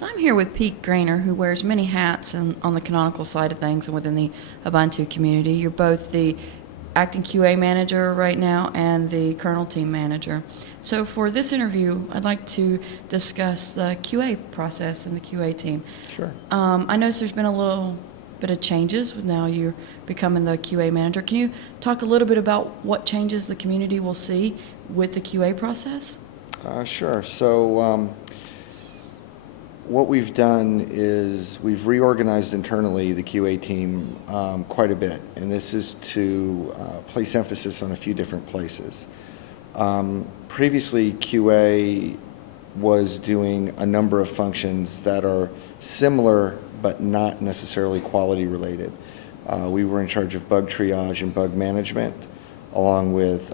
So I'm here with Pete Graner, who wears many hats on the canonical side of things and within the Ubuntu community. You're both the acting QA manager right now and the kernel team manager. So for this interview, I'd like to discuss the QA process and the QA team. Sure. I noticed there's been a little bit of changes with now you're becoming the QA manager. Can you talk a little bit about what changes the community will see with the QA process? Sure. So what we've done is we've reorganized internally the QA team quite a bit, and this is to place emphasis on a few different places. Previously, QA was doing a number of functions that are similar but not necessarily quality related. We were in charge of bug triage and bug management, along with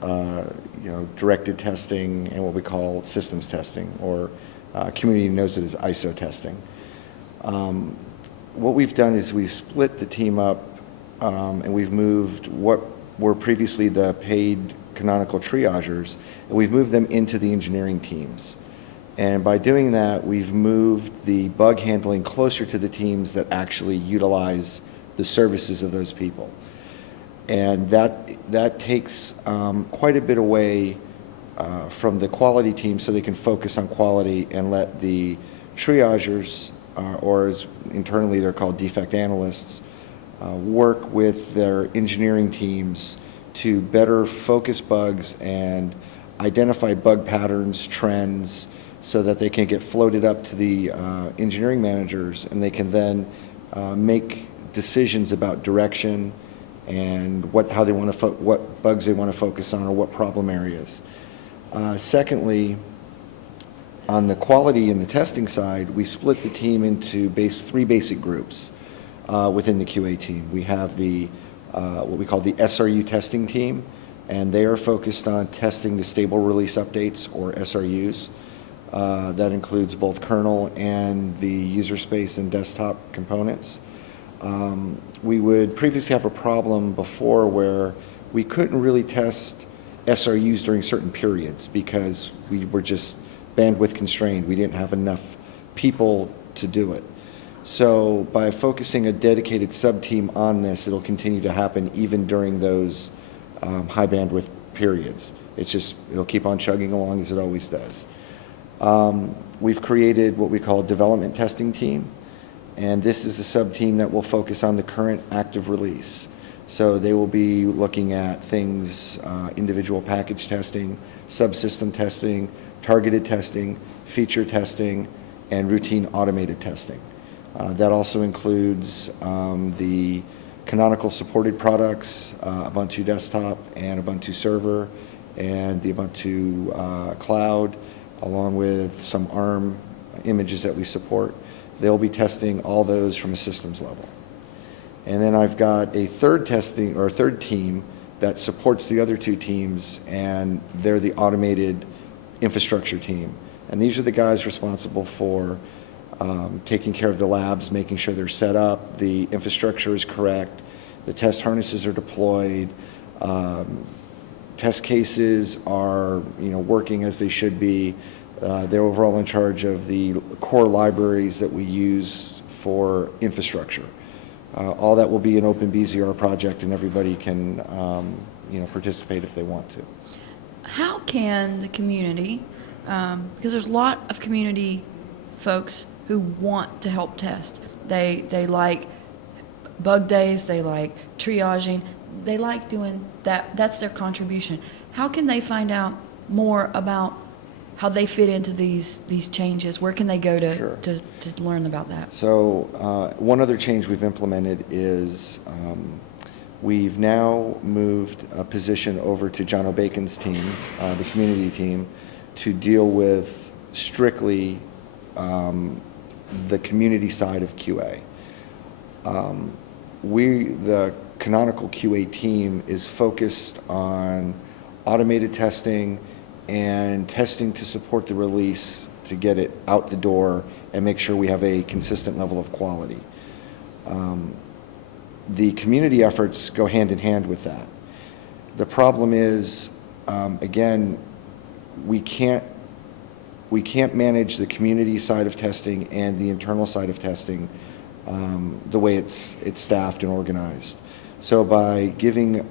directed testing and what we call systems testing, or community knows it as ISO testing. What we've done is we've split the team up and we've moved what were previously the paid canonical triagers, and we've moved them into the engineering teams. And by doing that, we've moved the bug handling closer to the teams that actually utilize the services of those people. And that takes quite a bit away from the quality team, so they can focus on quality and let the triagers, or as internally they're called defect analysts, work with their engineering teams to better focus bugs and identify bug patterns, trends, so that they can get floated up to the engineering managers, and they can then make decisions about direction and what bugs they want to focus on, or what problem areas. Secondly, on the quality and the testing side, we split the team into three basic groups within the QA team. We have the what we call the SRU testing team, and they are focused on testing the stable release updates, or SRUs. That includes both kernel and the user space and desktop components. We would previously have a problem before where we couldn't really test SRUs during certain periods because we were just bandwidth constrained. We didn't have enough people to do it. So by focusing a dedicated sub-team on this, it'll continue to happen even during those high bandwidth periods. It'll keep on chugging along as it always does. We've created what we call a development testing team, and this is a sub-team that will focus on the current active release. So they will be looking at things, individual package testing, subsystem testing, targeted testing, feature testing, and routine automated testing. That also includes the canonical supported products, Ubuntu Desktop and Ubuntu Server, and the Ubuntu Cloud, along with some ARM images that we support. They'll be testing all those from a systems level. And then I've got a third team that supports the other two teams, and they're the automated infrastructure team. And these are the guys responsible for taking care of the labs, making sure they're set up, the infrastructure is correct, the test harnesses are deployed, test cases are working as they should be. They're overall in charge of the core libraries that we use for infrastructure. All that will be an open BZR project, and everybody can participate if they want to. How can the community, because there's a lot of community folks who want to help test. They like bug days, they like triaging, they like doing that. That's their contribution. How can they find out more about how they fit into these changes? Where can they go to learn about that? So one other change we've implemented is we've now moved a position over to John O'Bacon's team, the community team, to deal with strictly the community side of QA. The canonical QA team is focused on automated testing and testing to support the release to get it out the door and make sure we have a consistent level of quality. The community efforts go hand in hand with that. The problem is, again, we can't we can't manage the community side of testing and the internal side of testing the way it's staffed and organized. So by giving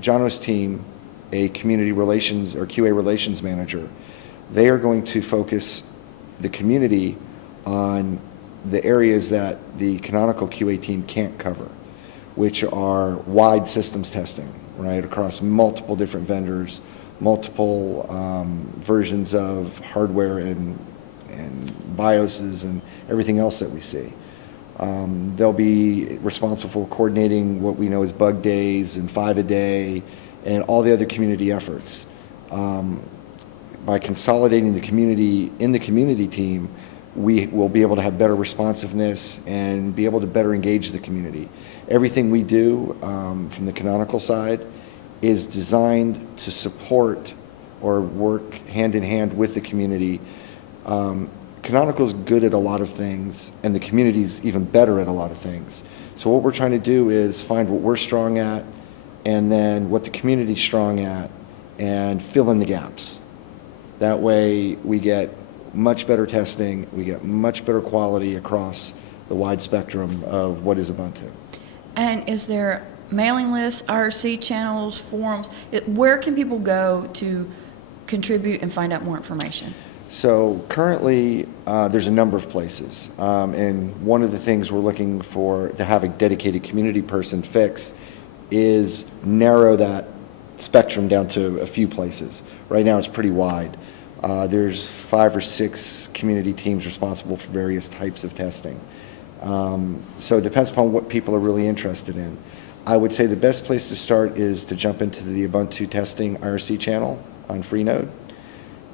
Jono's team a community relations or QA relations manager, they are going to focus the community on the areas that the canonical QA team can't cover, which are wide systems testing, right, across multiple different vendors, multiple versions of hardware and BIOSes and everything else that we see. They'll be responsible for coordinating what we know as bug days and 5-a-day and all the other community efforts. By consolidating the community in the community team, we will be able to have better responsiveness and be able to better engage the community. Everything we do from the canonical side is designed to support or work hand in hand with the community. Canonical's good at a lot of things, and the community's even better at a lot of things. So what we're trying to do is find what we're strong at, and then what the community's strong at, and fill in the gaps. That way we get much better testing, we get much better quality across the wide spectrum of what is Ubuntu. And is there mailing lists, IRC channels, forums? Where can people go to contribute and find out more information? So currently, there's a number of places, and one of the things we're looking for to have a dedicated community person fix is narrow that spectrum down to a few places. Right now, it's pretty wide. There's 5 or 6 community teams responsible for various types of testing. So it depends upon what people are really interested in. I would say the best place to start is to jump into the Ubuntu testing IRC channel on Freenode.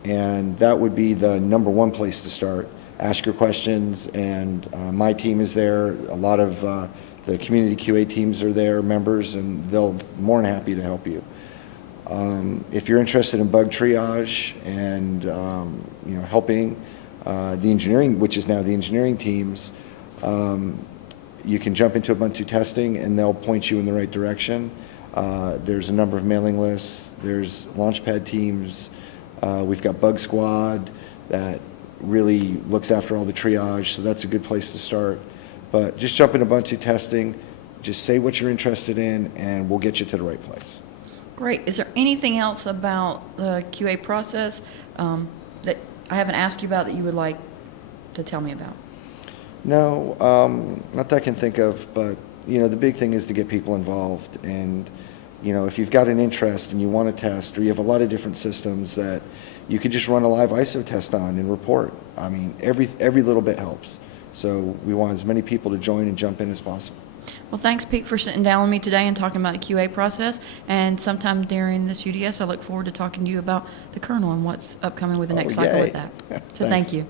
And that would be the #1 place to start. Ask your questions, and my team is there. A lot of the community QA teams are there, members, and they'll be more than happy to help you. If you're interested in bug triage and helping the engineering, which is now the engineering teams, you can jump into Ubuntu testing, and they'll point you in the right direction. There's a number of mailing lists. There's Launchpad teams. We've got Bug Squad that really looks after all the triage, so that's a good place to start. But just jump into Ubuntu testing, just say what you're interested in, and we'll get you to the right place. Great. Is there anything else about the QA process that I haven't asked you about that you would like to tell me about? No, not that I can think of, but the big thing is to get people involved. And if you've got an interest and you want to test, or you have a lot of different systems that you could just run a live ISO test on and report. I mean, every little bit helps. So we want as many people to join and jump in as possible. Well, thanks, Pete, for sitting down with me today and talking about the QA process. And sometime during this UDS, I look forward to talking to you about the kernel and what's upcoming with the next cycle yay. with that. So thank you.